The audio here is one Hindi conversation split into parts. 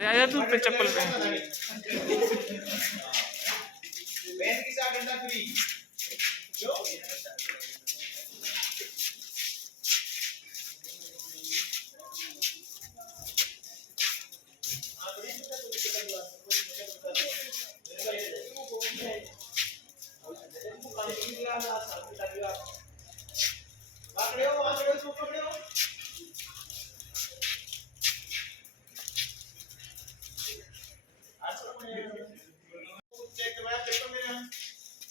आया तू पे चप्पल पे बहन के साथ अंडा फ्री जो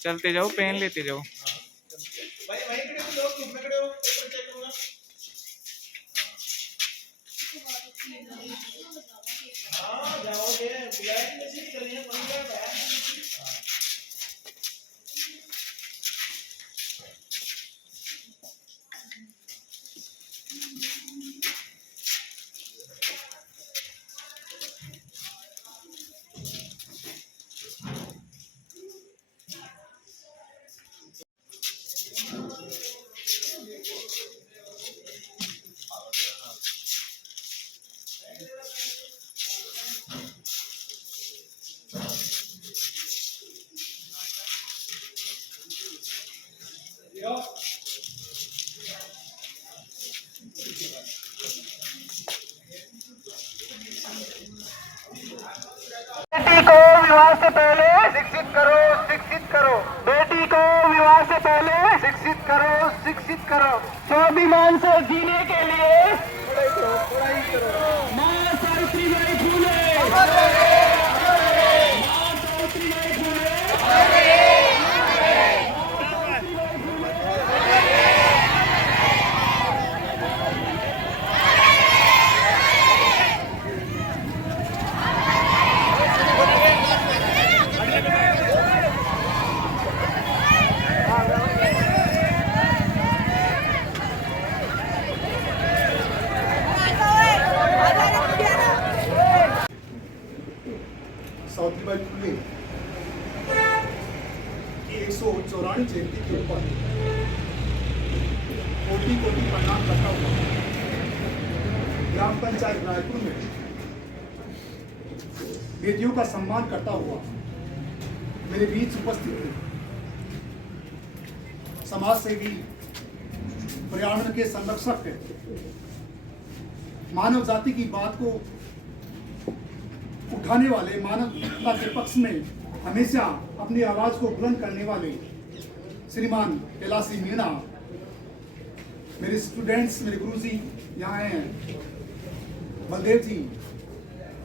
चलते जाओ, पेन लेते जाओ। भाई वहीं खड़े हो लोग, किसमें खड़े हो, पेपर चेक करूंगा। हाँ जाओगे, बुलाए नहीं, चलिए बन गया बैठ। बेटी को विवाह से पहले शिक्षित करो, शिक्षित करो। बेटी को विवाह से पहले शिक्षित करो, शिक्षित करो। स्वाभिमान से जीने के लिए मां सावित्रीबाई फुले, मां सावित्रीबाई फुले। सावित्रीबाई फुले की 194 जयंती के ऊपर कोटि कोटि प्रणाम करता हुआ ग्राम पंचायत रायपुर में बेटियों का सम्मान करता हुआ मेरे बीच उपस्थित थे समाज सेवी, पर्यावरण के संरक्षक, मानव जाति की बात को उठाने वाले, मानवता के पक्ष में हमेशा अपनी आवाज को बुलंद करने वाले श्रीमान कैलाशी मीणा, मेरे स्टूडेंट्स, मेरे गुरुजी यहाँ हैं, बलदेव जी,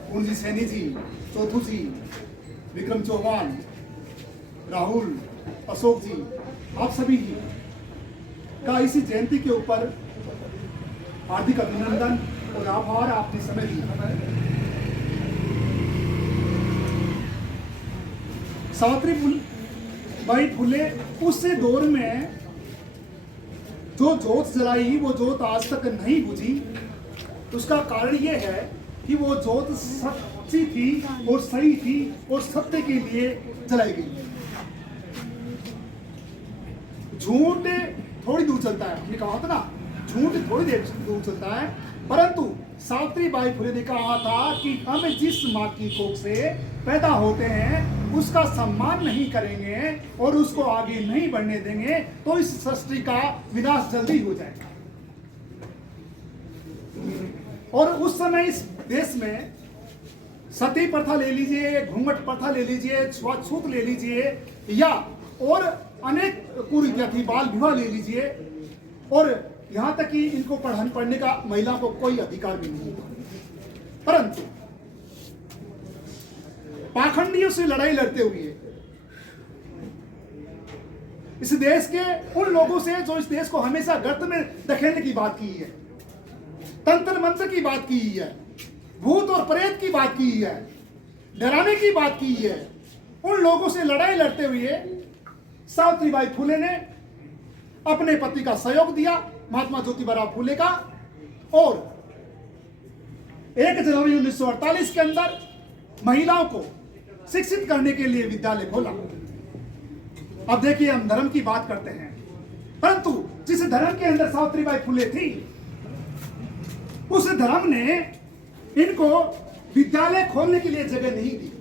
पूंजी सैनी जी, चौथू जी, विक्रम चौहान, राहुल, अशोक जी, आप सभी का इसी जयंती के ऊपर हार्दिक अभिनंदन और आभार। आपने समय दिया। सावित्रीबाई फुले उस दौर में जो जोत जलाई, वो जोत आज तक नहीं बुझी। उसका कारण ये है कि वो जोत सच्ची थी और सही थी और सत्य के लिए जलाई गई। झूठ थोड़ी दूर चलता है, हमने कहा था ना, झूठ थोड़ी देर दूर चलता है, परंतु सावित्रीबाई फुले ने कहा था कि हम जिस माँ की कोख से पैदा होते हैं उसका सम्मान नहीं करेंगे और उसको आगे नहीं बढ़ने देंगे तो इस सृष्टि का विनाश जल्दी हो जाएगा। और उस समय इस देश में सती प्रथा ले लीजिए, घूंघट प्रथा ले लीजिए, छूत ले लीजिए, या और अनेक कुरीतियां थी, बाल विवाह ले लीजिए, और यहाँ तक कि इनको पढ़ने का महिला को कोई अधिकार भी नहीं था। परंतु पाखंडियों से लड़ाई लड़ते हुए इस देश के उन लोगों से जो इस देश को हमेशा गर्त में धकेलने की बात की है, तंत्र मंत्र की बात की है, भूत और प्रेत की बात की है, डराने की बात की है, उन लोगों से लड़ाई लड़ते हुए सावित्रीबाई फुले ने अपने पति का सहयोग दिया, महात्मा ज्योतिबा फुले का, और 1 जनवरी 1948 के अंदर महिलाओं को शिक्षित करने के लिए विद्यालय खोला। अब देखिए, हम धर्म की बात करते हैं, परंतु जिस धर्म के अंदर सावित्रीबाई फुले थी, उस धर्म ने इनको विद्यालय खोलने के लिए जगह नहीं दी।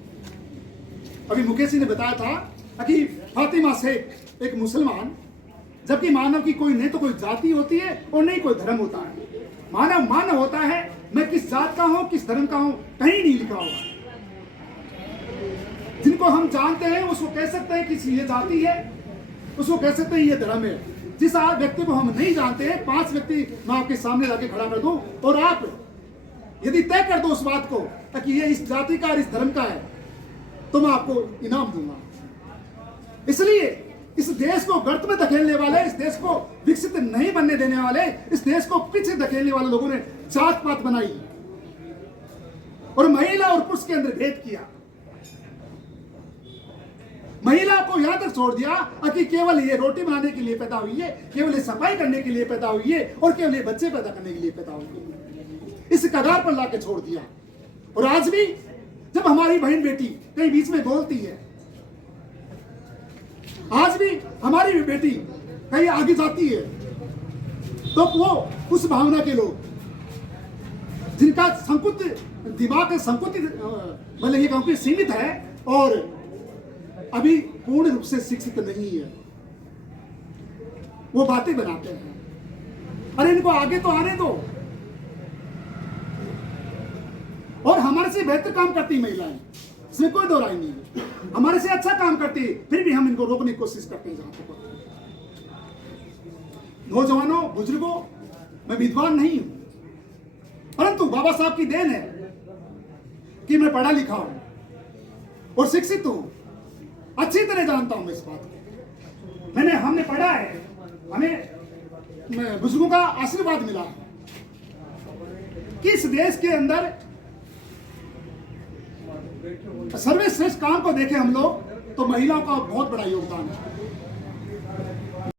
अभी मुकेश जी ने बताया था कि फातिमा शेख एक मुसलमान, जबकि मानव की कोई नहीं तो कोई जाति होती है और नहीं कोई धर्म होता है। मानव मानव होता है, मैं किस जात का हूं किस धर्म का हूं कहीं नहीं लिखा हुआ। जिनको हम जानते हैं उसको कह सकते हैं कि ये जाति है, उसको कह सकते हैं ये धर्म है। जिस व्यक्ति को हम नहीं जानते हैं, 5 व्यक्ति मैं आपके सामने लाके खड़ा कर दूं और आप यदि तय कर दो उस बात को कि ये इस जाति का और इस धर्म का है, तो मैं आपको इनाम दूंगा। इसलिए इस देश को गर्त में धकेलने वाले, इस देश को विकसित नहीं बनने देने वाले, इस देश को पीछे धकेलने वाले लोगों ने जात पात बनाई और महिला और पुरुष के अंदर भेद किया। महिला को यहां तक छोड़ दिया कि केवल ये रोटी बनाने के लिए पैदा हुई है, केवल ये सफाई करने के लिए पैदा हुई है और केवल ये बच्चे पैदा करने के लिए पैदा हुई है। इस कगार पर लाके छोड़ दिया। और आज भी जब हमारी बहन बेटी कहीं बीच में बोलती है, आज भी हमारी बेटी कहीं आगे जाती है, तो वो उस भावना के लोग जिनका संकुचित दिमाग है, संकुचित मतलब ये कहूं कि सीमित है और अभी पूर्ण रूप से शिक्षित नहीं है, वो बातें बनाते हैं। अरे इनको आगे तो आने दो। और हमारे से बेहतर काम करती महिलाएं, इसमें कोई दो राय नहीं है। हमारे से अच्छा काम करती है, फिर भी हम इनको रोकने की कोशिश करते हैं। जहां तक नौजवानों, बुजुर्गों, मैं विद्वान नहीं हूं, परंतु बाबा साहब की देन है कि मैं पढ़ा लिखा हूं और शिक्षित हूं। अच्छी तरह जानता हूं मैं इस बात को। हमने पढ़ा है, हमें बुजुर्गों का आशीर्वाद मिला कि इस देश के अंदर सर्वश्रेष्ठ काम को देखें हम लोग, तो महिलाओं का बहुत बड़ा योगदान है।